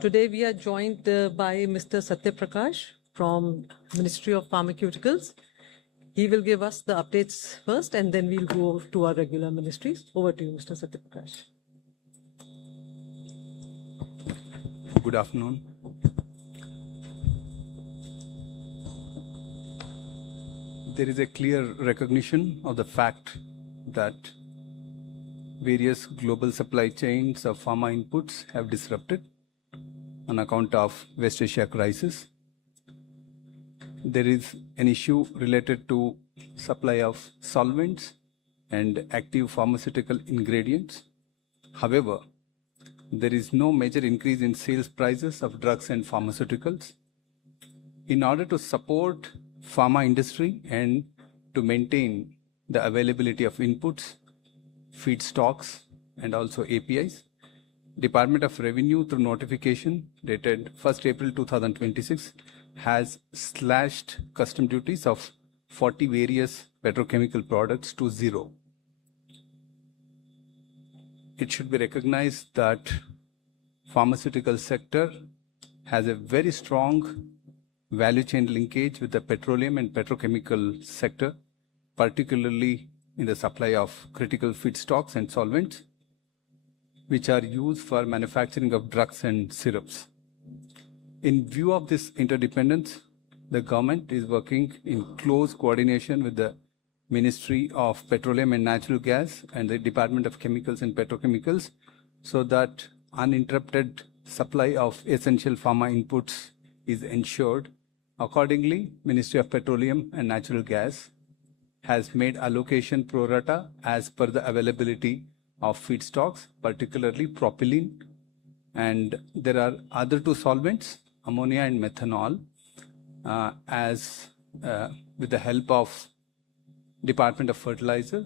Today we are joined by Mr. Satya Prakash from Ministry of Pharmaceuticals. He will give us the updates first and then we'll go to our regular ministries. Over to you, Mr. Satya Prakash. Good afternoon. There is a clear recognition of the fact that various global supply chains of pharma inputs have disrupted on account of West Asia crisis. There is an issue related to supply of solvents and active pharmaceutical ingredients. However, there is no major increase in sales prices of drugs and pharmaceuticals. In order to support pharma industry and to maintain the availability of inputs, feedstocks, and also APIs, Department of Revenue through notification dated 1st April 2026 has slashed custom duties of 40 various petrochemical products to 0. It should be recognized that pharmaceutical sector has a very strong value chain linkage with the petroleum and petrochemical sector, particularly in the supply of critical feedstocks and solvents, which are used for manufacturing of drugs and syrups. In view of this interdependence, the government is working in close coordination with the Ministry of Petroleum and Natural Gas and the Department of Chemicals and Petrochemicals so that uninterrupted supply of essential pharma inputs is ensured. Accordingly, Ministry of Petroleum and Natural Gas has made allocation pro rata as per the availability of feedstocks, particularly propylene, and there are other two solvents, ammonia and methanol, with the help of Department of Fertilizer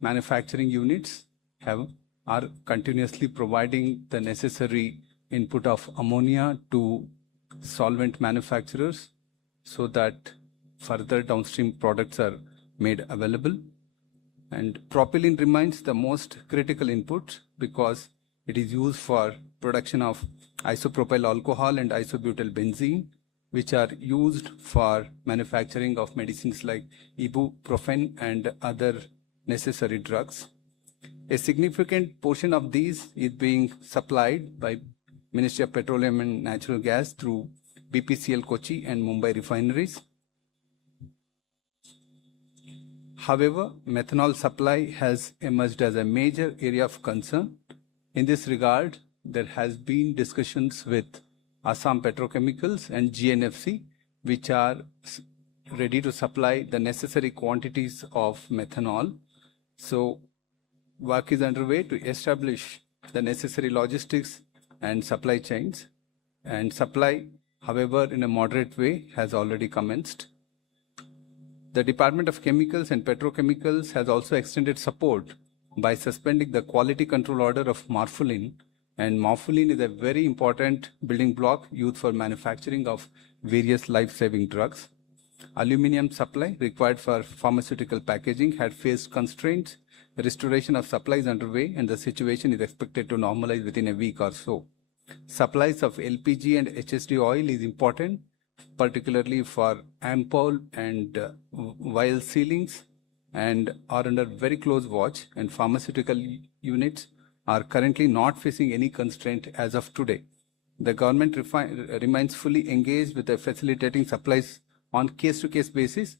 manufacturing units are continuously providing the necessary input of ammonia to solvent manufacturers so that further downstream products are made available. And propylene remains the most critical input because it is used for production of isopropyl alcohol and isobutyl benzene, which are used for manufacturing of medicines like ibuprofen and other necessary drugs. A significant portion of these is being supplied by Ministry of Petroleum and Natural Gas through BPCL Kochi and Mumbai refineries. However, methanol supply has emerged as a major area of concern. In this regard, there has been discussions with Assam Petrochemicals and GNFC, which are ready to supply the necessary quantities of methanol. So, work is underway to establish the necessary logistics and supply chains, and supply, however, in a moderate way has already commenced. The Department of Chemicals and Petrochemicals has also extended support by suspending the quality control order of morpholine, and morpholine is a very important building block used for manufacturing of various life-saving drugs. Aluminium supply required for pharmaceutical packaging had faced constraints. Restoration of supply is underway and the situation is expected to normalize within a week or so. Supplies of LPG and HSD oil is important, particularly for ampoule and vial sealings, and are under very close watch, and pharmaceutical units are currently not facing any constraint as of today. The government remains fully engaged with the facilitating supplies on case-to-case basis.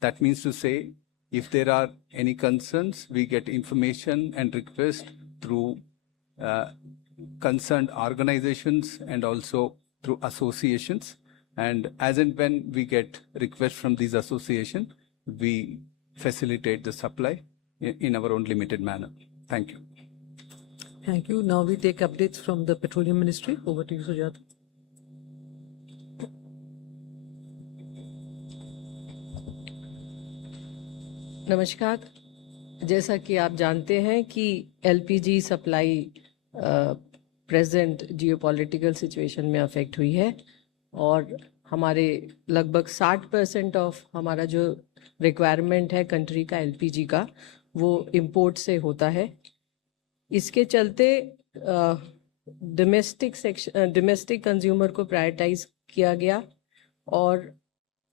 That means to say, if there are any concerns, we get information and request through concerned organizations and also through associations. And as and when we get requests from these associations, we facilitate the supply in our own limited manner. Thank you. Thank you. Now we take updates from the Petroleum Ministry. Over to you, Sujata. नमस्कार। जैसा कि आप जानते हैं कि LPG supply present geopolitical situation में affect हुई है और हमारे लगभग 60% ऑफ हमारा जो रिक्वायरमेंट है कंट्री का एलपीजी का वो इंपोर्ट से होता है। इसके चलते डोमेस्टिक कंज्यूमर को प्रायोरिटाइज किया गया और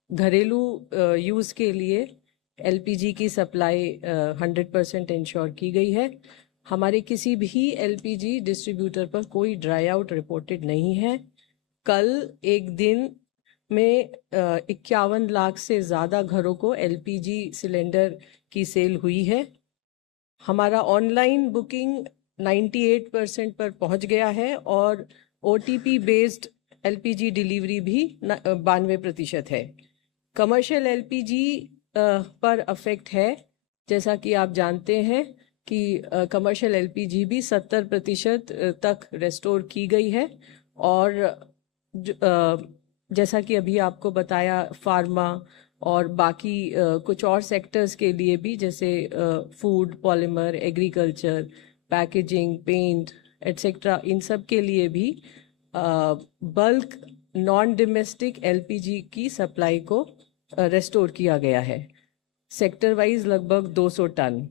घरेलू यूज़ के लिए एलपीजी की सप्लाई 100% इंश्योर की गई है। हमारे किसी भी एलपीजी डिस्ट्रीब्यूटर पर कोई ड्राई आउट रिपोर्टेड नहीं है। कल एक दिन में 51 लाख से ज़्यादा घरों को एलपीजी सिलेंडर की सेल हुई है। हमारा ऑनलाइन बुकिंग 98% पर पहुंच गया है और ओटीपी बेस्ड एलपीजी डिलीवरी भी 92% है। कमर्शियल एलपीजी पर अफेक्ट है, जैसा कि आप जानते हैं कि कमर्शियल एलपीजी भी 70% तक रेस्टोर की गई है और जैसा कि अभी आपको बताया फार्मा और बाकी कुछ और सेक्टर्स के लिए भी, जैसे food, polymer, agriculture, packaging, paint etcetera, इन सब के लिए भी बल्क नॉन डोमेस्टिक एलपीजी की सप्लाई को रेस्टोर किया गया है, सेक्टर वाइज लगभग 200 टन।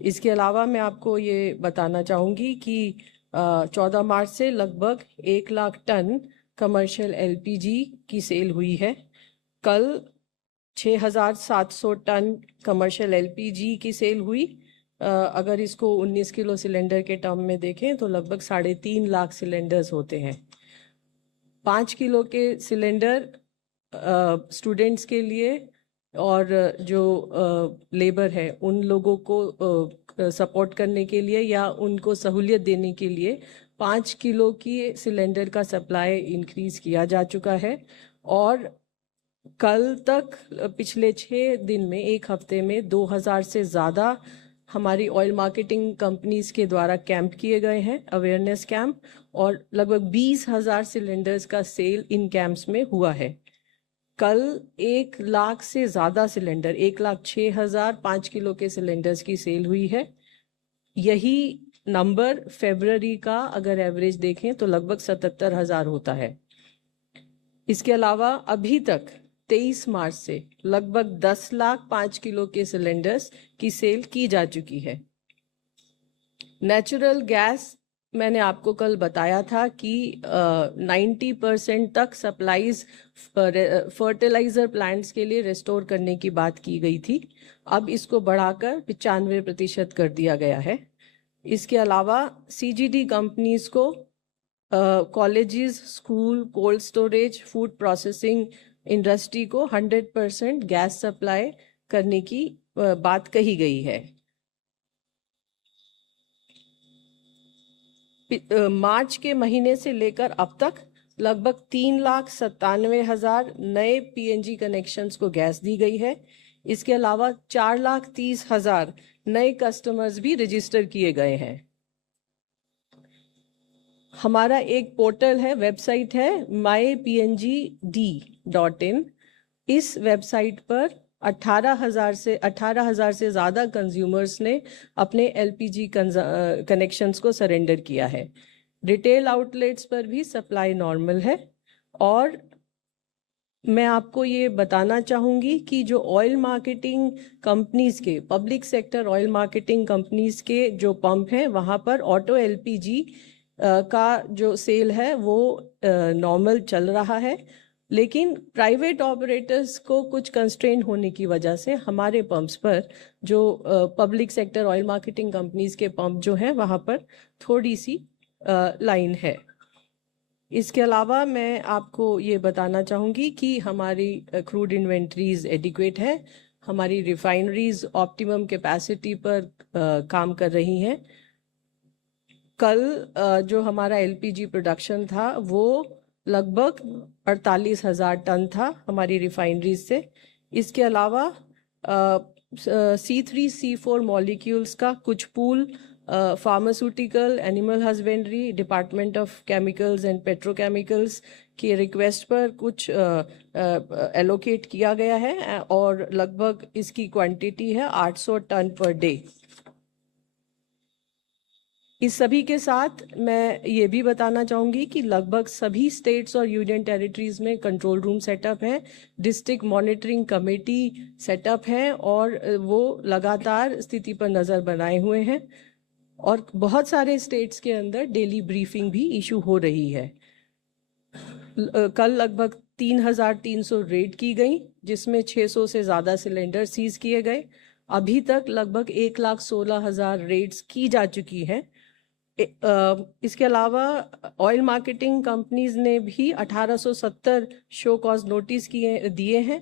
इसके अलावा मैं आपको ये बताना चाहूँगी कि 14 मार्च से लगभग 1 लाख टन कमर्शियल एलपीजी की सेल हुई है। कल 6,700 टन कमर्शियल एलपीजी की सेल हुई। अगर इसको 19 किलो सिलेंडर के टर्म में देखें तो लगभग 3.5 लाख सिलेंडर्स होते हैं। 5 किलो के सिलेंडर स्टूडेंट्स के लिए और जो लेबर है उन लोगों को सपोर्ट करने के लिए या उनको सहूलियत देने के लिए 5 किलो की सिलेंडर का सप्लाई इंक्रीज किया जा चुका है। और कल तक पिछले 6 दिन में, एक हफ्ते में 2000 से ज़्यादा हमारी ऑयल मार्केटिंग कंपनीज के द्वारा कैंप किए गए हैं, अवेयरनेस कैंप, और लगभग 20,000 सिलेंडर्स का सेल इन कैंप्स में हुआ है। कल 1 लाख से ज़्यादा सिलेंडर, 1,06,000 5 किलो के सिलेंडर्स की सेल हुई है। यही नंबर फरवरी का अगर एवरेज देखें तो लगभग 77,000 होता है। इसके अलावा अभी तक 23 मार्च से लगभग 10 लाख 5 किलो के सिलेंडर्स की सेल की जा चुकी है। नेचुरल गैस, मैंने आपको कल बताया था कि 90% तक सप्लाईज फर्टिलाइजर प्लांट्स के लिए रिस्टोर करने की बात की गई थी। अब इसको बढ़ाकर 95% कर दिया गया है। इसके अलावा सीजीडी कंपनीज को colleges, school, cold storage, food processing industry को 100% गैस सप्लाई करने की बात कही गई है। मार्च के महीने से लेकर अब तक लगभग 3,97,000 नए पीएनजी कनेक्शंस को गैस दी गई है। इसके अलावा 4,30,000 नए कस्टमर्स भी रजिस्टर किए गए हैं। हमारा एक पोर्टल है, वेबसाइट है mypngd.in। इस वेबसाइट पर 18,000 से ज़्यादा कंज्यूमर्स ने अपने एलपीजी कनेक्शंस को सरेंडर किया है। रिटेल आउटलेट्स पर भी सप्लाई नॉर्मल है। और मैं आपको ये बताना चाहूँगी कि जो ऑयल मार्केटिंग कंपनीज के, public sector oil marketing companies के जो पंप हैं, वहाँ पर ऑटो एलपीजी का जो सेल है वो नॉर्मल चल रहा है। लेकिन प्राइवेट ऑपरेटर्स को कुछ कंस्ट्रेंट होने की वजह से हमारे पंप्स पर, जो public sector oil marketing companies के पंप जो हैं, वहाँ पर थोड़ी सी लाइन है। इसके अलावा मैं आपको ये बताना चाहूँगी कि हमारी क्रूड इन्वेंट्रीज एडिक्वेट है। हमारी रिफाइनरीज ऑप्टिमम कैपेसिटी पर काम कर रही हैं। कल जो हमारा एलपीजी प्रोडक्शन था वो लगभग 48,000 टन था हमारी रिफाइनरीज से। इसके अलावा C3, C4 मॉलिक्यूल्स का कुछ pool pharmaceutical, animal husbandry, department of chemicals and petrochemicals की रिक्वेस्ट पर कुछ एलोकेट किया गया है और लगभग इसकी क्वांटिटी है 800 टन पर डे। इस सभी के साथ मैं ये भी बताना चाहूँगी कि लगभग सभी स्टेट्स और यूनियन टेरिटरीज में कंट्रोल रूम सेटअप है, डिस्ट्रिक्ट मॉनिटरिंग कमेटी सेटअप है और वो लगातार स्थिति पर नज़र बनाए हुए हैं। और बहुत सारे स्टेट्स के अंदर डेली ब्रीफिंग भी इशू हो रही है। कल लगभग 3,300 रेड की गई, जिसमें 600 से ज़्यादा सिलेंडर सीज किए गए। अभी तक लगभग 1,16,000 रेड्स की जा चुकी हैं। इसके अलावा ऑयल मार्केटिंग कंपनीज ने भी 1870 शो कॉज नोटिस दिए हैं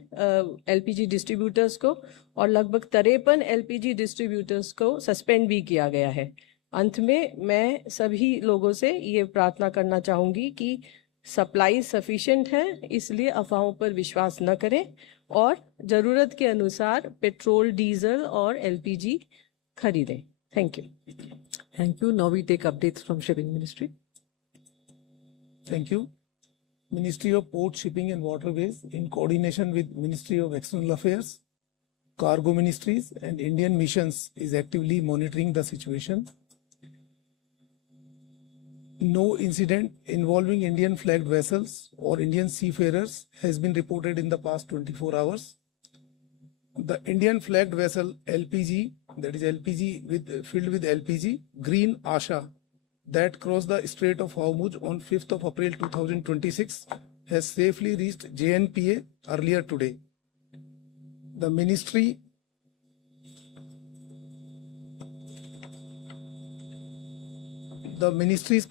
एलपीजी डिस्ट्रीब्यूटर्स को, और लगभग 53 एलपीजी डिस्ट्रीब्यूटर्स को सस्पेंड भी किया गया है। अंत में मैं सभी लोगों से ये प्रार्थना करना चाहूँगी कि सप्लाई सफिशिएंट है, इसलिए अफवाहों पर विश्वास न करें और ज़रूरत के अनुसार पेट्रोल, डीजल और एलपीजी खरीदें। Thank you. Thank you. Now we take updates from Shipping Ministry. Thank you. Ministry of Port, Shipping and Waterways, in coordination with Ministry of External Affairs, Cargo Ministries and Indian missions, is actively monitoring the situation. No incident involving Indian flagged vessels or Indian seafarers has been reported in the past 24 hours. The Indian flagged vessel LPG, that is LPG filled with LPG, Green Asha, that crossed the Strait of Hormuz on 5th of April 2026, has safely reached JNPA earlier today. The ministry's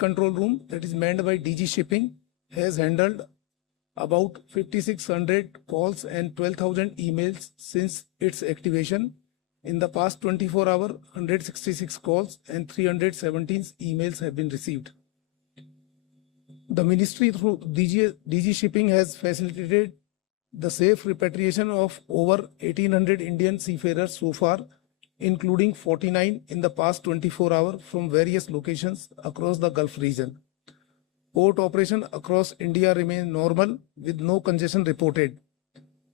control room, that is manned by DG Shipping, has handled about 5,600 calls and 12,000 emails since its activation. In the past 24 hours, 166 calls and 317 emails have been received. The ministry through DG Shipping has facilitated the safe repatriation of over 1,800 Indian seafarers so far, including 49 in the past 24 hours from various locations across the Gulf region. Port operation across India remain normal with no congestion reported.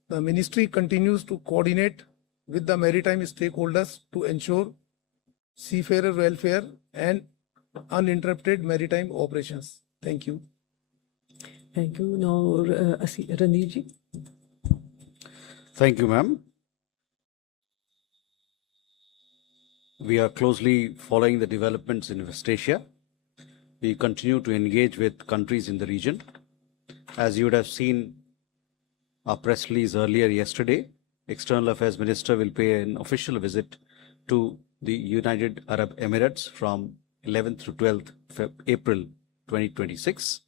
The ministry continues to coordinate with the maritime stakeholders to ensure seafarer welfare and uninterrupted maritime operations. Thank you. Thank you. Now, Ranveer ji. Thank you, ma'am. We are closely following the developments in West Asia. We continue to engage with countries in the region. As you would have seen our press release earlier yesterday, External Affairs Minister will pay an official visit to the United Arab Emirates from 11th to 12th April 2026.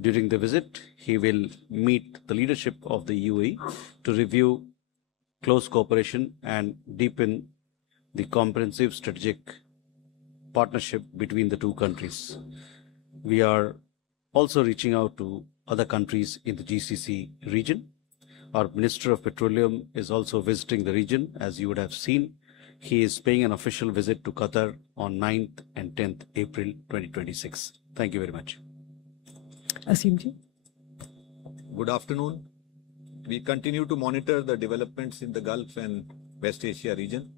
During the visit, he will meet the leadership of the UAE to review close cooperation and deepen the comprehensive strategic partnership between the two countries. We are also reaching out to other countries in the GCC region. Our Minister of Petroleum is also visiting the region. As you would have seen, he is paying an official visit to Qatar on 9th and 10th April 2026. Thank you very much. Asim ji. Good afternoon. We continue to monitor the developments in the Gulf and West Asia region.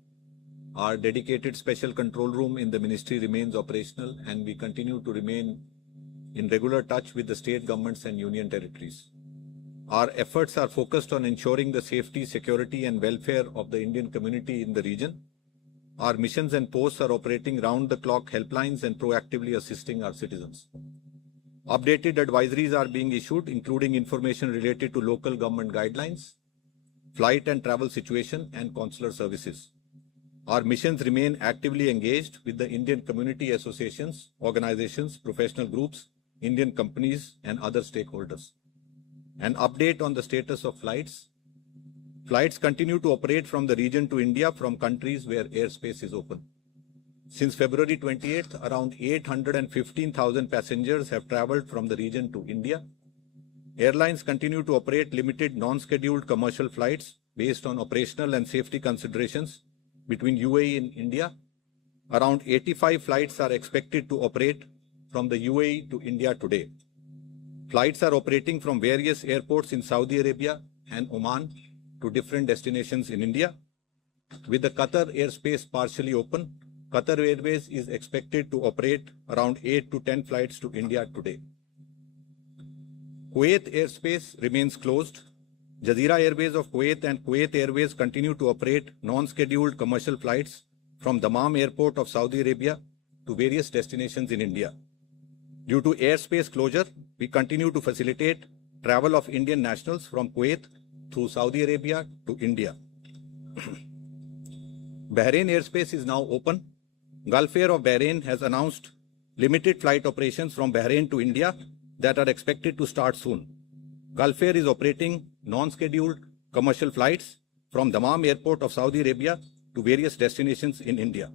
Our dedicated special control room in the ministry remains operational, and we continue to remain in regular touch with the state governments and union territories. Our efforts are focused on ensuring the safety, security and welfare of the Indian community in the region. Our missions and posts are operating round-the-clock helplines and proactively assisting our citizens. Updated advisories are being issued, including information related to local government guidelines, flight and travel situation, and consular services. Our missions remain actively engaged with the Indian community associations, organizations, professional groups, Indian companies, and other stakeholders. An update on the status of flights. Flights continue to operate from the region to India from countries where airspace is open. Since February 28th, around 815,000 passengers have traveled from the region to India. Airlines continue to operate limited non-scheduled commercial flights based on operational and safety considerations between UAE and India. Around 85 flights are expected to operate from the UAE to India today. Flights are operating from various airports in Saudi Arabia and Oman to different destinations in India. With the Qatar airspace partially open, Qatar Airways is expected to operate around 8 to 10 flights to India today. Kuwait airspace remains closed. Jazeera Airways of Kuwait and Kuwait Airways continue to operate non-scheduled commercial flights from Dammam Airport of Saudi Arabia to various destinations in India. Due to airspace closure, we continue to facilitate travel of Indian nationals from Kuwait through Saudi Arabia to India. Bahrain airspace is now open. Gulf Air of Bahrain has announced limited flight operations from Bahrain to India that are expected to start soon. Gulf Air is operating non-scheduled commercial flights from Dammam Airport of Saudi Arabia to various destinations in India.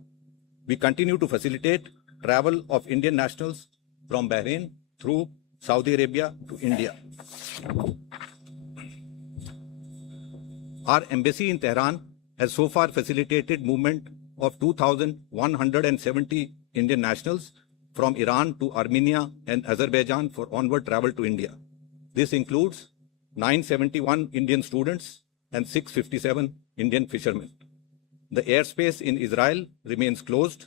We continue to facilitate travel of Indian nationals from Bahrain through Saudi Arabia to India. Our embassy in Tehran has so far facilitated movement of 2,170 Indian nationals from Iran to Armenia and Azerbaijan for onward travel to India. This includes 971 Indian students and 657 Indian fishermen. The airspace in Israel remains closed.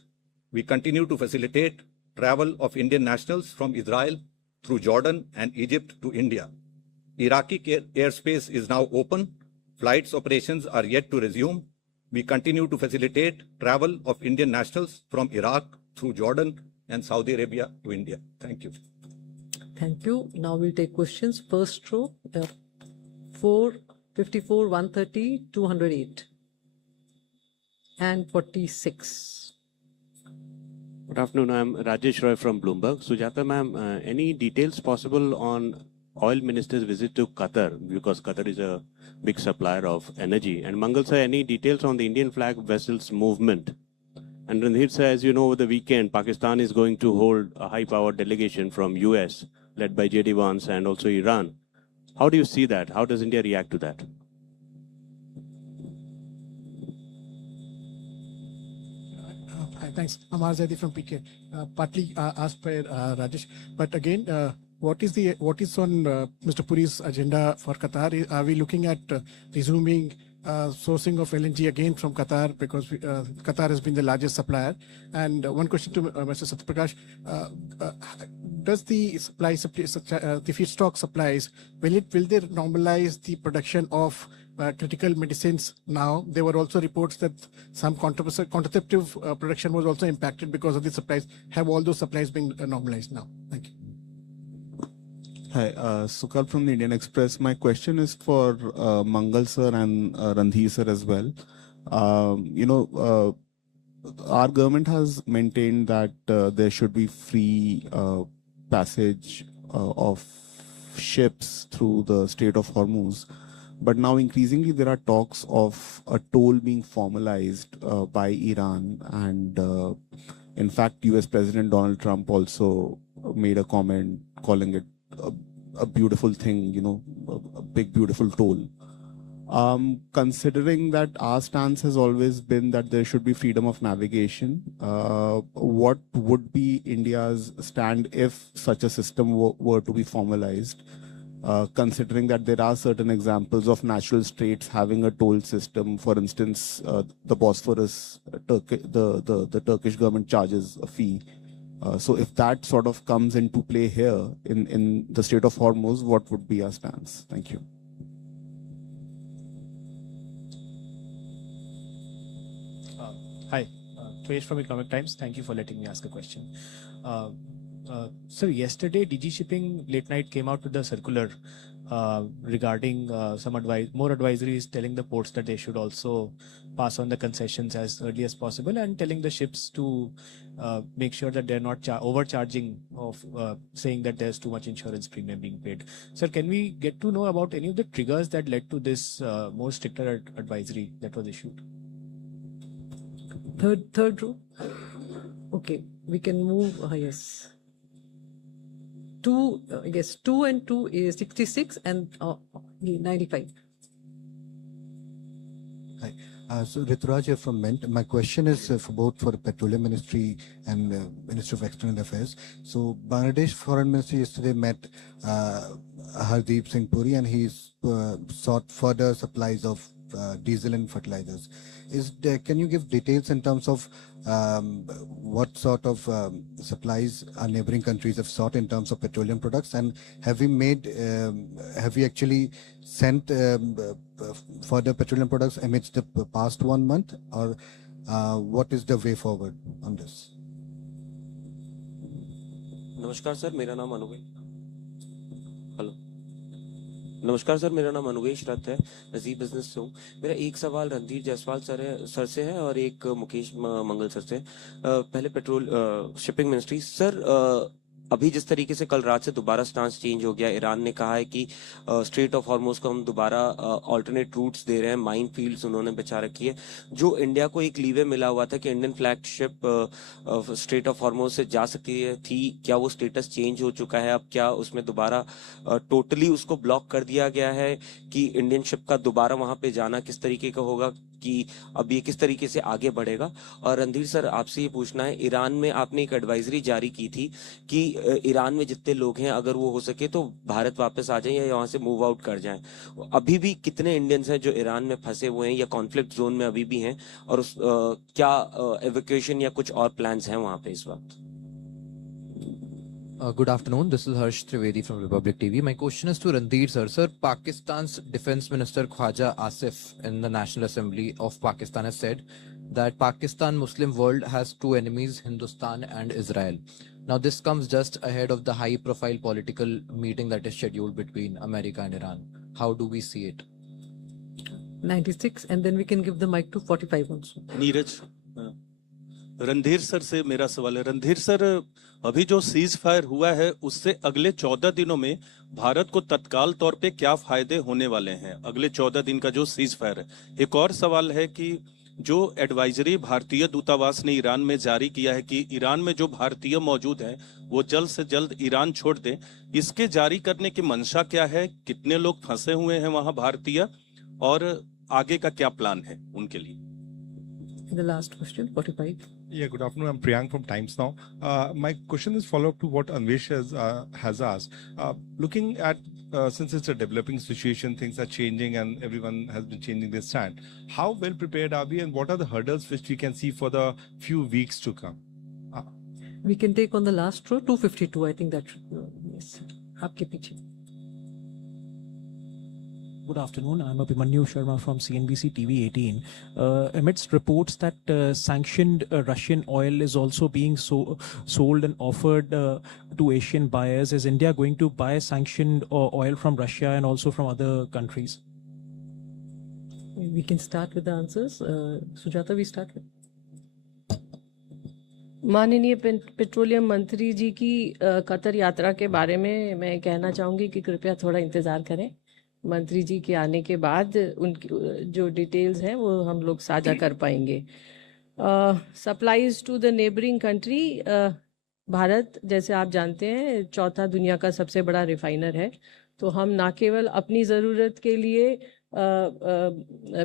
We continue to facilitate travel of Indian nationals from Israel through Jordan and Egypt to India. Iraqi airspace is now open. Flights operations are yet to resume. We continue to facilitate travel of Indian nationals from Iraq through Jordan and Saudi Arabia to India. Thank you. Thank you. Now we'll take questions. First row, 454, 130, 208, and 46. Good afternoon. I'm Rajesh Roy from Bloomberg. Sujata ma'am, any details possible on oil minister's visit to Qatar, because Qatar is a big supplier of energy? And Mangal sir, any details on the Indian flag vessels movement? And Ranhir sir, as you know, over the weekend, Pakistan is going to hold a high-powered delegation from US, led by J.D. Vance and also Iran. How do you see that? How does India react to that? Hi, thanks. I'm Azadi from PK. Partly asked by Rajesh, but again, what is on Mr. Puri's agenda for Qatar? Are we looking at resuming sourcing of LNG again from Qatar, because Qatar has been the largest supplier? And one question to Mr. Satyaprakash: does the feedstock supplies, will they normalize the production of critical medicines now? There were also reports that some contraceptive production was also impacted because of the supplies. Have all those supplies been normalized now? Thank you. Hi, Sukal from the Indian Express. My question is for Mangal sir and Ranhir sir as well. Our government has maintained that there should be free passage of ships through the Strait of Hormuz. But now increasingly there are talks of a toll being formalized by Iran. And in fact, US President Donald Trump also made a comment calling it a beautiful thing, a big, beautiful toll. Considering that our stance has always been that there should be freedom of navigation, what would be India's stand if such a system were to be formalized? Considering that there are certain examples of natural straits having a toll system, for instance, the Bosphorus, the Turkish government charges a fee. So if that sort of comes into play here in the Strait of Hormuz, what would be our stance? Thank you. Hi, Twesh from Economic Times. Thank you for letting me ask a question. Sir, yesterday DG Shipping late night came out with a circular regarding some more advisories telling the ports that they should also pass on the concessions as early as possible, and telling the ships to make sure that they're not overcharging of saying that there's too much insurance premium being paid. Sir, can we get to know about any of the triggers that led to this more stricter advisory that was issued? Third row. Okay, we can move. Yes. 2 and 2 is 66 and 95. Hi. So Rituraj here from Mint. My question is for both for the Petroleum Ministry and Ministry of External Affairs. So Bangladesh Foreign Ministry yesterday met Hardeep Singh Puri, and he's sought further supplies of diesel and fertilizers. Can you give details in terms of what sort of supplies our neighboring countries have sought in terms of petroleum products, and have we actually sent further petroleum products amidst the past 1 month, or what is the way forward on this? नमस्कार sir, मेरा नाम hello नमस्कार sir, मेरा नाम अनुवेश रथ है, Najeeb business से हूँ। मेरा एक सवाल रणधीर जायसवाल सर से है और एक मुकेश मंगल सर से। पहले पेट्रोल शिपिंग मिनिस्ट्री सर, अभी जिस तरीके से कल रात से दोबारा स्टांस चेंज हो गया, ईरान ने कहा है कि स्ट्रेट ऑफ हॉर्मोज को हम दोबारा ऑल्टरनेट रूट्स दे रहे हैं, माइन फील्ड्स उन्होंने बचा रखी है। जो इंडिया को एक लीवे मिला हुआ था कि Indian flagship straight of Hormuz से जा सकती है थी, क्या वो स्टेटस चेंज हो चुका है? अब क्या उसमें दोबारा टोटली उसको ब्लॉक कर दिया गया है कि इंडियन शिप का दोबारा वहां पे जाना किस तरीके का होगा, कि अब ये किस तरीके से आगे बढ़ेगा? और रणधीर सर, आपसे ये पूछना है, ईरान में आपने एक एडवाइजरी जारी की थी कि ईरान में जितने लोग हैं अगर वो हो सके तो भारत वापस आ जाएं या वहां से मूव आउट कर जाएं। अभी भी कितने इंडियंस हैं जो ईरान में फंसे हुए हैं या कॉन्फ्लिक्ट जोन में अभी भी हैं, और क्या एवैक्यूएशन या कुछ और प्लान्स हैं वहां पे इस वक्त? Good afternoon. This is Harsh Trivedi from Republic TV. My question is to Randhir sir. Sir, Pakistan's Defense Minister Khwaja Asif in the National Assembly of Pakistan has said that Pakistan Muslim world has two enemies, Hindustan and Israel. Now, this comes just ahead of the high-profile political meeting that is scheduled between America and Iran. How do we see it? 96, and then we can give the mic to 45 also. Neeraj, Randhir sir से मेरा सवाल है। Randhir sir, अभी जो cease fire हुआ है उससे अगले 14 दिनों में भारत को तत्काल तौर पे क्या फायदे होने वाले हैं? अगले 14 दिन का जो सीज फायर है। एक और सवाल है कि जो एडवाइजरी भारतीय दूतावास ने ईरान में जारी किया है कि ईरान में जो भारतीय मौजूद हैं वो जल्द से जल्द ईरान छोड़ दें, इसके जारी करने की मंशा क्या है? कितने लोग फंसे हुए हैं वहां भारतीय, और आगे का क्या प्लान है उनके लिए? The last question, 45. Yeah, good afternoon. I'm Priyank from Times Now. My question is follow up to what Anvesh has asked. Looking at, since it's a developing situation, things are changing and everyone has been changing their stand. How well prepared are we, and what are the hurdles which we can see for the few weeks to come? We can take on the last row, 252. I think that should be, yes. Aapke piche. Good afternoon. I'm Abhimanyu Sharma from CNBC TV 18. Amidst reports that sanctioned Russian oil is also being sold and offered to Asian buyers, is India going to buy sanctioned oil from Russia and also from other countries? We can start with the answers. Sujata, we start with. माननीय petroleum मंत्री जी की Qatar यात्रा के बारे में मैं कहना चाहूँगी कि कृपया थोड़ा इंतज़ार करें। मंत्री जी के आने के बाद उनकी जो डिटेल्स हैं वो हम लोग साझा कर पाएंगे। Supplies to the neighbouring country, Bharat जैसे आप जानते हैं चौथा दुनिया का सबसे बड़ा रिफाइनर है, तो हम ना केवल अपनी ज़रूरत के लिए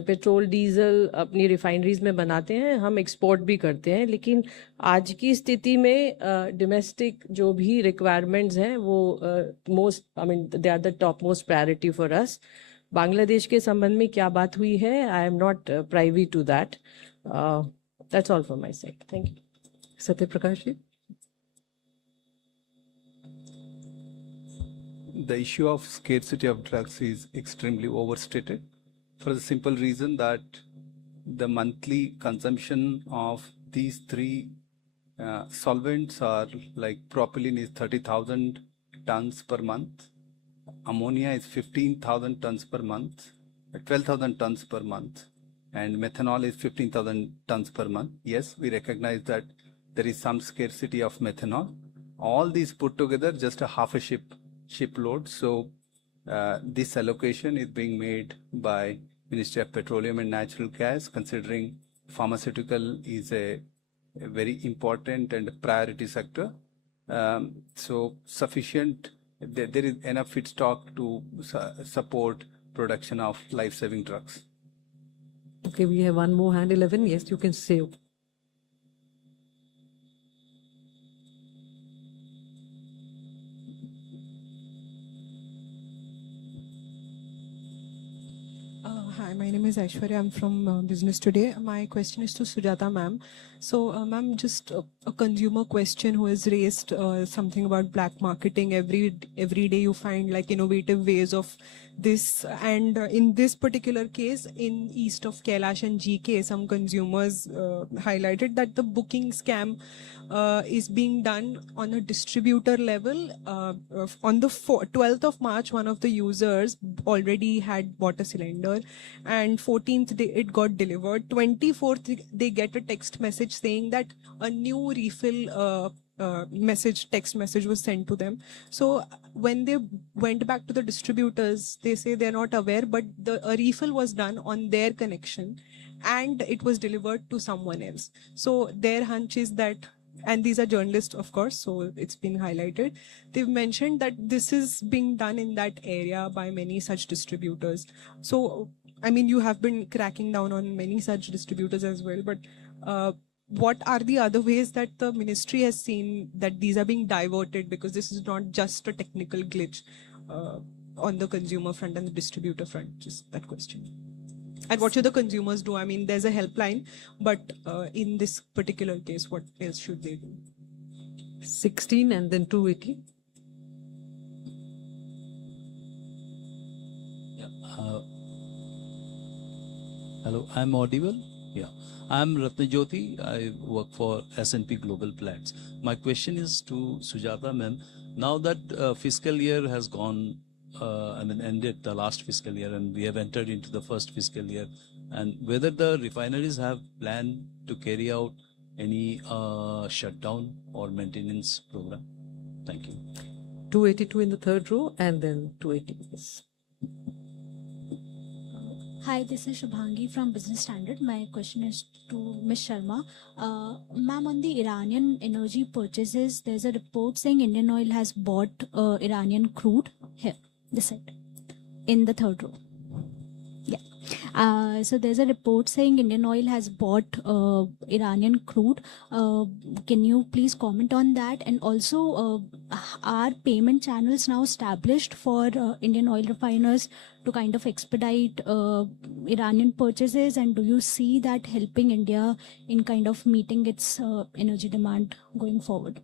पेट्रोल डीजल अपनी रिफाइनरीज में बनाते हैं, हम एक्सपोर्ट भी करते हैं, लेकिन आज की स्थिति में डोमेस्टिक जो भी रिक्वायरमेंट्स हैं वो they are the top most priority for us. Bangladesh के संबंध में क्या बात हुई है, I am not privy to that. That's all from my side, thank you. Satya Prakash ji. The issue of scarcity of drugs is extremely overstated for the simple reason that the monthly consumption of these three solvents are like propylene is 30,000 tons per month, ammonia is 15,000 tons per month, 12,000 tons per month, and methanol is 15,000 tons per month. Yes, we recognize that there is some scarcity of methanol. All these put together, just a half a ship load. So this allocation is being made by Ministry of Petroleum and Natural Gas, considering pharmaceutical is a very important and priority sector. So sufficient, there is enough feedstock to support production of life-saving drugs. Okay, we have one more hand, 11. Yes, you can say. Hi, my name is Aishwarya. I'm from Business Today. My question is to Sujata ma'am. So, ma'am, just a consumer question who has raised something about black marketing. Every day you find like innovative ways of this, and in this particular case, in east of Kailash and GK, some consumers highlighted that the booking scam is being done on a distributor level. On the 12th of March, one of the users already had bought a cylinder, and 14th day it got delivered. 24th they get a text message saying that a new refill text message was sent to them. So when they went back to the distributors, they say they're not aware, but a refill was done on their connection and it was delivered to someone else. So their hunch is that, and these are journalists, of course, so it's been highlighted. They've mentioned that this is being done in that area by many such distributors. So, I mean, you have been cracking down on many such distributors as well, but what are the other ways that the ministry has seen that these are being diverted, because this is not just a technical glitch on the consumer front and the distributor front? Just that question. And what should the consumers do? I mean, there's a helpline, but in this particular case, what else should they do? 16 and then 280. Hello, I'm audible? Yeah. I'm Ratnajyoti. I work for S&P Global Platts. My question is to Sujata ma'am. Now that fiscal year has gone, ended the last fiscal year, and we have entered into the first fiscal year, and whether the refineries have planned to carry out any shutdown or maintenance program? Thank you. 282 in the third row and then 280. Yes. Hi, this is Shubhangi from Business Standard. My question is to Ms. Sharma. Ma'am, on the Iranian energy purchases, there's a report saying Indian Oil has bought Iranian crude. Here, this side, in the third row. Yeah. So there's a report saying Indian Oil has bought Iranian crude. Can you please comment on that? And also, are payment channels now established for Indian oil refiners to kind of expedite Iranian purchases? And do you see that helping India in kind of meeting its energy demand going forward?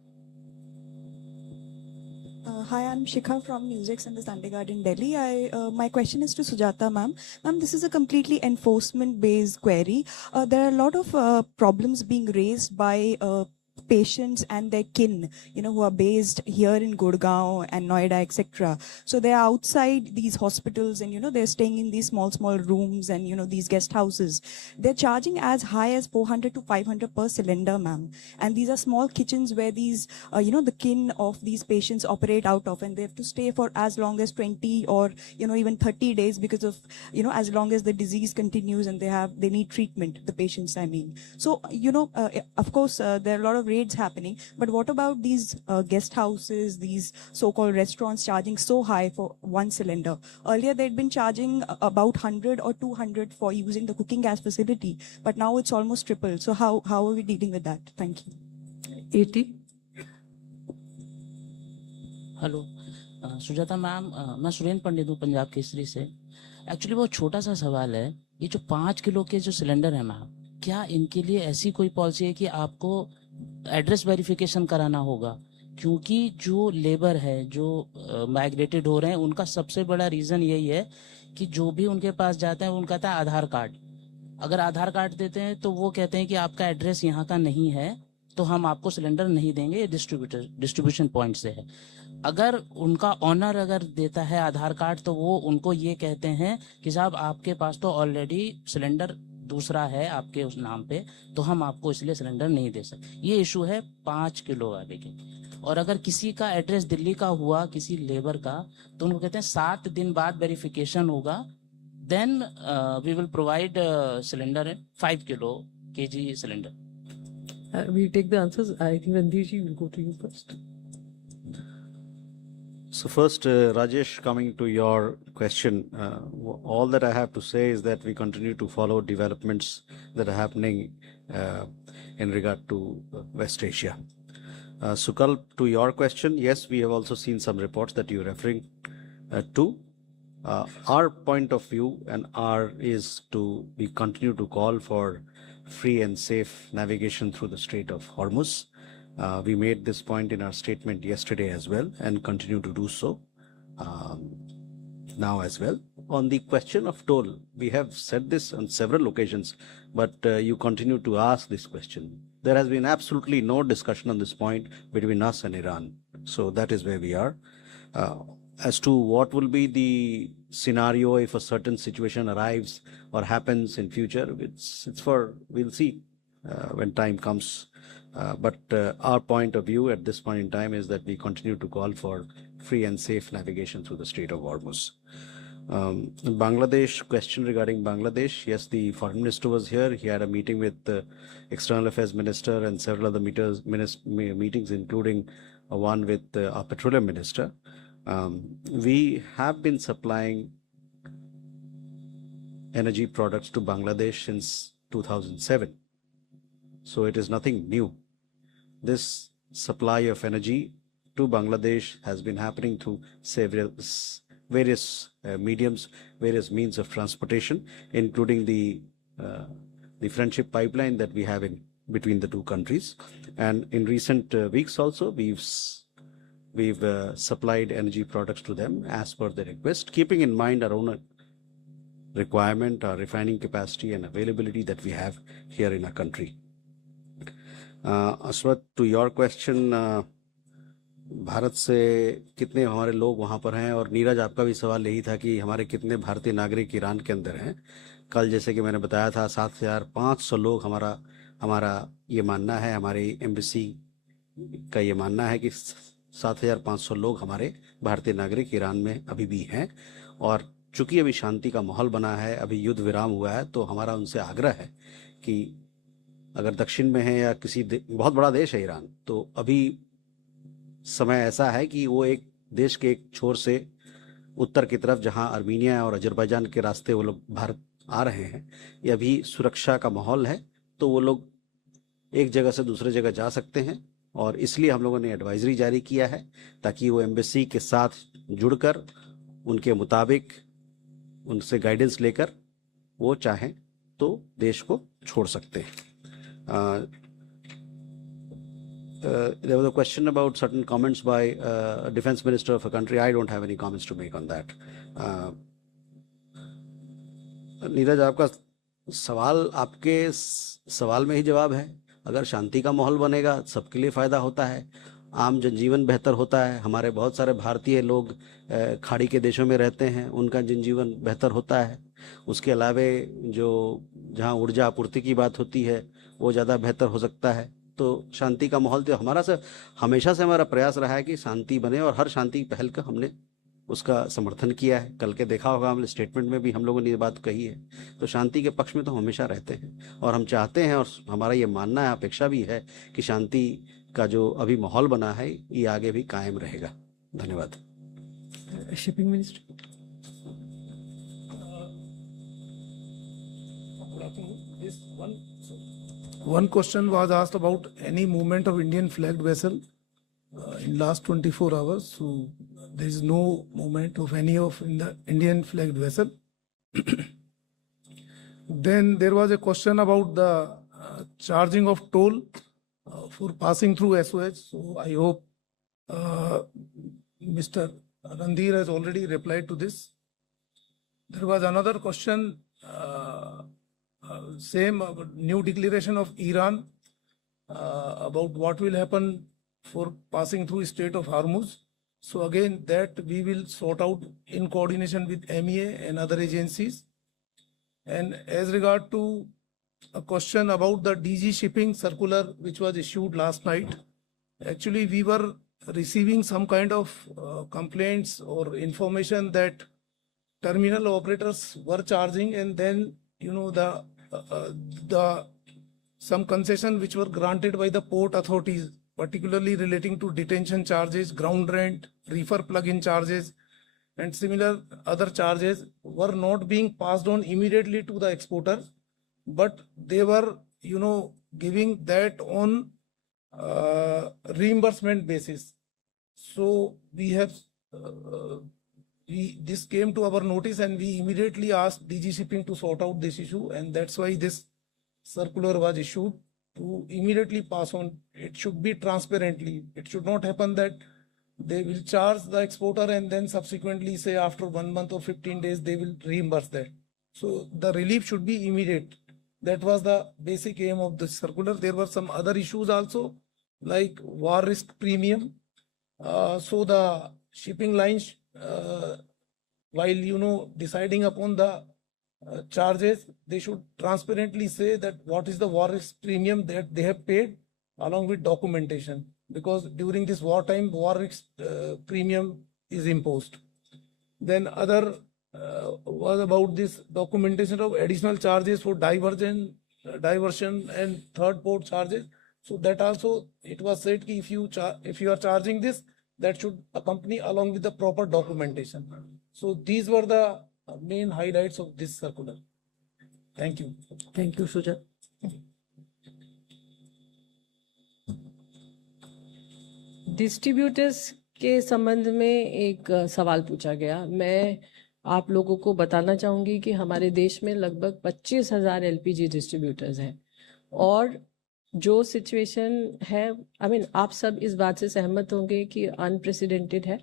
Hi, I'm Shikha from Newsx and the Sunday Guardian, Delhi. My question is to Sujata ma'am. Ma'am, this is a completely enforcement-based query. There are a lot of problems being raised by patients and their kin, who are based here in Gurgaon and Noida, etc. So they are outside these hospitals and, they're staying in these small rooms and, these guest houses. They're charging as high as 400 to 500 per cylinder, ma'am. And these are small kitchens where these, the kin of these patients operate out of, and they have to stay for as long as 20 or, even 30 days because of, as long as the disease continues and they need treatment, the patients, I mean. So, of course, there are a lot of raids happening, but what about these guest houses, these so-called restaurants charging so high for one cylinder? Earlier they'd been charging about 100 or 200 for using the cooking gas facility, but now it's almost triple. So how are we dealing with that? Thank you. 80. Hello Sujata ma'am, मैं सुरेंद्र पंडित हूँ पंजाब केसरी से. Actually बहुत छोटा सा सवाल है. ये जो 5 किलो के जो सिलेंडर है मैम, क्या इनके लिए ऐसी कोई पॉलिसी है कि आपको एड्रेस वेरिफिकेशन कराना होगा? क्योंकि जो लेबर है, जो माइग्रेटेड हो रहे हैं, उनका सबसे बड़ा रीज़न यही है कि जो भी उनके पास जाते हैं उनका कहता है आधार कार्ड. अगर आधार कार्ड देते हैं तो वो कहते हैं कि आपका एड्रेस यहाँ का नहीं है, तो हम आपको सिलेंडर नहीं देंगे, ये डिस्ट्रीब्यूशन पॉइंट से है. अगर उनका ऑनर अगर देता है आधार कार्ड, तो वो उनको ये कहते हैं कि साहब आपके पास तो ऑलरेडी सिलेंडर दूसरा है आपके उस नाम पे, तो हम आपको इसलिए सिलेंडर नहीं दे सकते. ये इशू है 5 किलो वाले के. और अगर किसी का एड्रेस दिल्ली का हुआ, किसी लेबर का, तो उनको कहते हैं 7 दिन बाद वेरिफिकेशन होगा, then we will provide cylinder 5 kilo kg cylinder. We take the answers. I think Randir ji will go to you first. So first, Rajesh, coming to your question, all that I have to say is that we continue to follow developments that are happening in regard to West Asia. Sukal, to your question, yes, we have also seen some reports that you're referring to. Our point of view and we continue to call for free and safe navigation through the Strait of Hormuz. We made this point in our statement yesterday as well and continue to do so now as well. On the question of toll, we have said this on several occasions, but you continue to ask this question. There has been absolutely no discussion on this point between us and Iran. So that is where we are. As to what will be the scenario if a certain situation arrives or happens in future, we'll see when time comes. But our point of view at this point in time is that we continue to call for free and safe navigation through the Strait of Hormuz. Bangladesh, question regarding Bangladesh. Yes, the foreign minister was here. He had a meeting with the external affairs minister and several other meetings, including one with our petroleum minister. We have been supplying energy products to Bangladesh since 2007. So it is nothing new. This supply of energy to Bangladesh has been happening through various mediums, various means of transportation, including the friendship pipeline that we have in between the two countries. And in recent weeks also, we've supplied energy products to them as per the request, keeping in mind our own requirement, our refining capacity and availability that we have here in our country. Aswat, to your question, Bharat से कितने हमारे लोग वहाँ पर हैं, और नीरज आपका भी सवाल यही था कि हमारे कितने भारतीय नागरिक ईरान के अंदर हैं. कल जैसे कि मैंने बताया था 7,500 लोग हमारा ये मानना है, हमारी एम्बेसी का ये मानना है कि 7,500 लोग हमारे भारतीय नागरिक ईरान में अभी भी हैं. और चूंकि अभी शांति का माहौल बना है, अभी युद्ध विराम हुआ है, तो हमारा उनसे आग्रह है कि अगर दक्षिण में है या किसी बहुत बड़ा देश है ईरान, तो अभी समय ऐसा है कि वो एक देश के एक छोर से उत्तर की तरफ, जहां आर्मीनिया और अजरबैजान के रास्ते वो लोग भारत आ रहे हैं, ये अभी सुरक्षा का माहौल है, तो वो लोग एक जगह से दूसरे जगह जा सकते हैं. और इसलिए हम लोगों ने एडवाइजरी जारी किया है ताकि वो एम्बेसी के साथ जुड़कर उनके मुताबिक उनसे गाइडेंस लेकर वो चाहें तो देश को छोड़ सकते हैं. There was a question about certain comments by a defense minister of a country. I don't have any comments to make on that. Neeraj, आपका सवाल आपके सवाल में ही जवाब है. अगर शांति का माहौल बनेगा, सबके लिए फायदा होता है, आम जनजीवन बेहतर होता है. हमारे बहुत सारे भारतीय लोग खाड़ी के देशों में रहते हैं, उनका जनजीवन बेहतर होता है. उसके अलावे जो जहाँ ऊर्जा आपूर्ति की बात होती है, वो ज़्यादा बेहतर हो सकता है. तो शांति का माहौल तो हमेशा से हमारा प्रयास रहा है कि शांति बने, और हर शांति पहल का हमने उसका समर्थन किया है. कल के देखा होगा हमने स्टेटमेंट में भी हम लोगों ने ये बात कही है. तो शांति के पक्ष में तो हमेशा रहते हैं, और हम चाहते हैं, और हमारा ये मानना है, अपेक्षा भी है कि शांति का जो अभी माहौल बना है ये आगे भी कायम रहेगा. धन्यवाद. Shipping minister. One question was asked about any movement of Indian flagged vessel in last 24 hours. So there is no movement of any of the Indian flagged vessel. Then there was a question about the charging of toll for passing through SOH. So I hope Mr. Randhir has already replied to this. There was another question, same new declaration of Iran about what will happen for passing through Strait of Hormuz. So again, that we will sort out in coordination with MEA and other agencies. And as regard to a question about the DG shipping circular which was issued last night, actually we were receiving some kind of complaints or information that terminal operators were charging, and then the some concession which were granted by the port authorities, particularly relating to detention charges, ground rent, reefer plug-in charges, and similar other charges, were not being passed on immediately to the exporter, but they were giving that on reimbursement basis. So we have this came to our notice and we immediately asked DG Shipping to sort out this issue, and that's why this circular was issued to immediately pass on. It should be transparently. It should not happen that they will charge the exporter and then subsequently say after 1 month or 15 days they will reimburse that. So the relief should be immediate. That was the basic aim of the circular. There were some other issues also, like war risk premium. So the shipping lines, while deciding upon the charges, they should transparently say that what is the war risk premium that they have paid along with documentation, because during this wartime war risk premium is imposed. Then other was about this documentation of additional charges for diversion and third port charges. So that also it was said that if you are charging this, that should accompany along with the proper documentation. So these were the main highlights of this circular. Thank you. Thank you, Sujat. Distributors के संबंध में एक सवाल पूछा गया। मैं आप लोगों को बताना चाहूँगी कि हमारे देश में लगभग 25,000 एलपीजी डिस्ट्रीब्यूटर्स हैं, और जो सिचुएशन है, आप सब इस बात से सहमत होंगे कि अनप्रेसिडेंटेड है,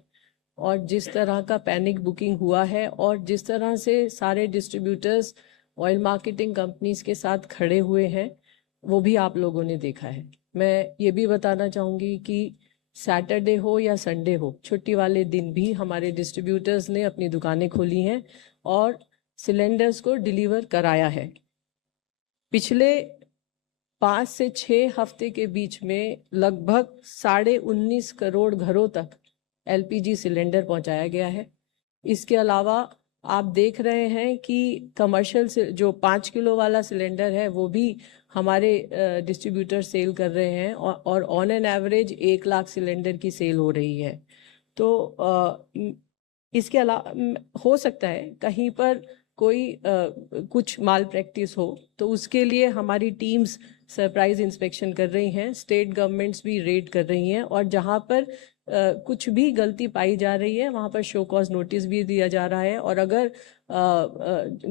और जिस तरह का पैनिक बुकिंग हुआ है और जिस तरह से सारे डिस्ट्रीब्यूटर्स ऑयल मार्केटिंग कंपनीज के साथ खड़े हुए हैं, वो भी आप लोगों ने देखा है। मैं ये भी बताना चाहूँगी कि सैटरडे हो या संडे हो, छुट्टी वाले दिन भी हमारे डिस्ट्रीब्यूटर्स ने अपनी दुकानें खोली हैं और सिलेंडर्स को डिलीवर कराया है। पिछले 5 से 6 हफ्ते के बीच में लगभग 19.5 करोड़ घरों तक एलपीजी सिलेंडर पहुंचाया गया है। इसके अलावा आप देख रहे हैं कि कमर्शियल से जो 5 किलो वाला सिलेंडर है वो भी हमारे डिस्ट्रीब्यूटर सेल कर रहे हैं, और on an average 1 lakh cylinder की सेल हो रही है। तो इसके अलावा हो सकता है कहीं पर कोई कुछ माल प्रैक्टिस हो, तो उसके लिए हमारी टीम्स सरप्राइज इंस्पेक्शन कर रही हैं, स्टेट गवर्नमेंट्स भी रेड कर रही हैं, और जहां पर कुछ भी गलती पाई जा रही है वहां पर शो कॉज नोटिस भी दिया जा रहा है, और अगर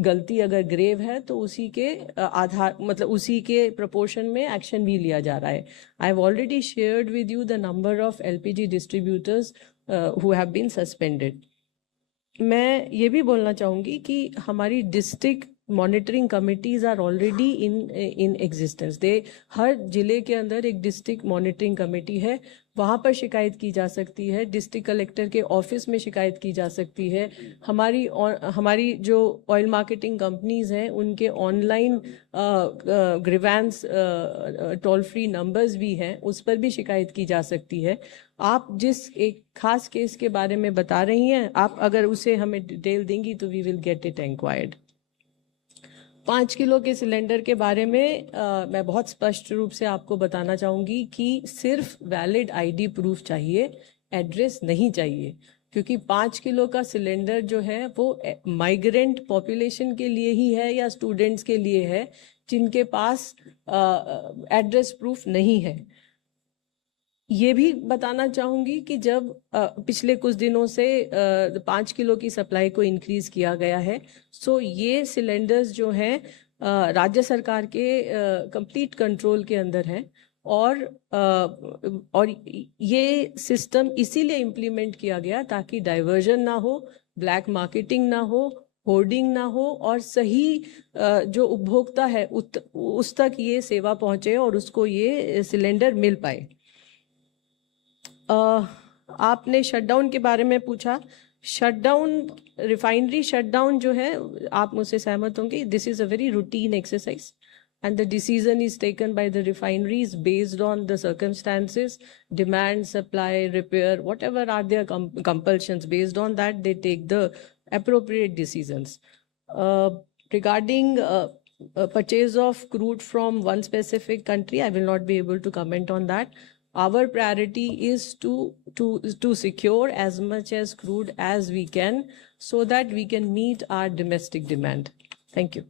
गलती अगर ग्रेव है तो उसी के आधार उसी के प्रोपोर्शन में एक्शन भी लिया जा रहा है। I have already shared with you the number of LPG distributors who have been suspended. मैं ये भी बोलना चाहूँगी कि हमारी district monitoring committees are already in existence. हर जिले के अंदर एक डिस्ट्रिक्ट मॉनिटरिंग कमेटी है, वहाँ पर शिकायत की जा सकती है, डिस्ट्रिक्ट कलेक्टर के ऑफिस में शिकायत की जा सकती है। हमारी जो ऑयल मार्केटिंग कंपनीज हैं उनके online grievance toll free numbers भी हैं, उस पर भी शिकायत की जा सकती है। आप जिस एक खास केस के बारे में बता रही हैं, आप अगर उसे हमें डिटेल देंगी तो we will get it enquired. 5 kilo के सिलेंडर के बारे में मैं बहुत स्पष्ट रूप से आपको बताना चाहूँगी कि सिर्फ वैलिड आईडी प्रूफ चाहिए, एड्रेस नहीं चाहिए, क्योंकि 5 किलो का सिलेंडर जो है वो माइग्रेंट पॉपुलेशन के लिए ही है या स्टूडेंट्स के लिए है जिनके पास एड्रेस प्रूफ नहीं है। ये भी बताना चाहूँगी कि जब पिछले कुछ दिनों से 5 किलो की सप्लाई को इंक्रीज किया गया है, सो ये सिलेंडर्स जो हैं राज्य सरकार के कंप्लीट कंट्रोल के अंदर हैं, और ये सिस्टम इसीलिए इम्प्लीमेंट किया गया ताकि डाइवर्जन ना हो, ब्लैक मार्केटिंग ना हो, होर्डिंग ना हो, और सही जो उपभोक्ता है उस तक ये सेवा पहुँचे और उसको ये सिलेंडर मिल पाए। आपने शटडाउन के बारे में पूछा। शटडाउन, रिफाइनरी शटडाउन जो है, आप मुझसे सहमत होंगे, this is a very routine exercise and the decision is taken by the refineries based on the circumstances, demand, supply, repair, whatever are their compulsions. Based on that, they take the appropriate decisions. Regarding purchase of crude from one specific country, I will not be able to comment on that. Our priority is to secure as much as crude as we can so that we can meet our domestic demand. Thank you.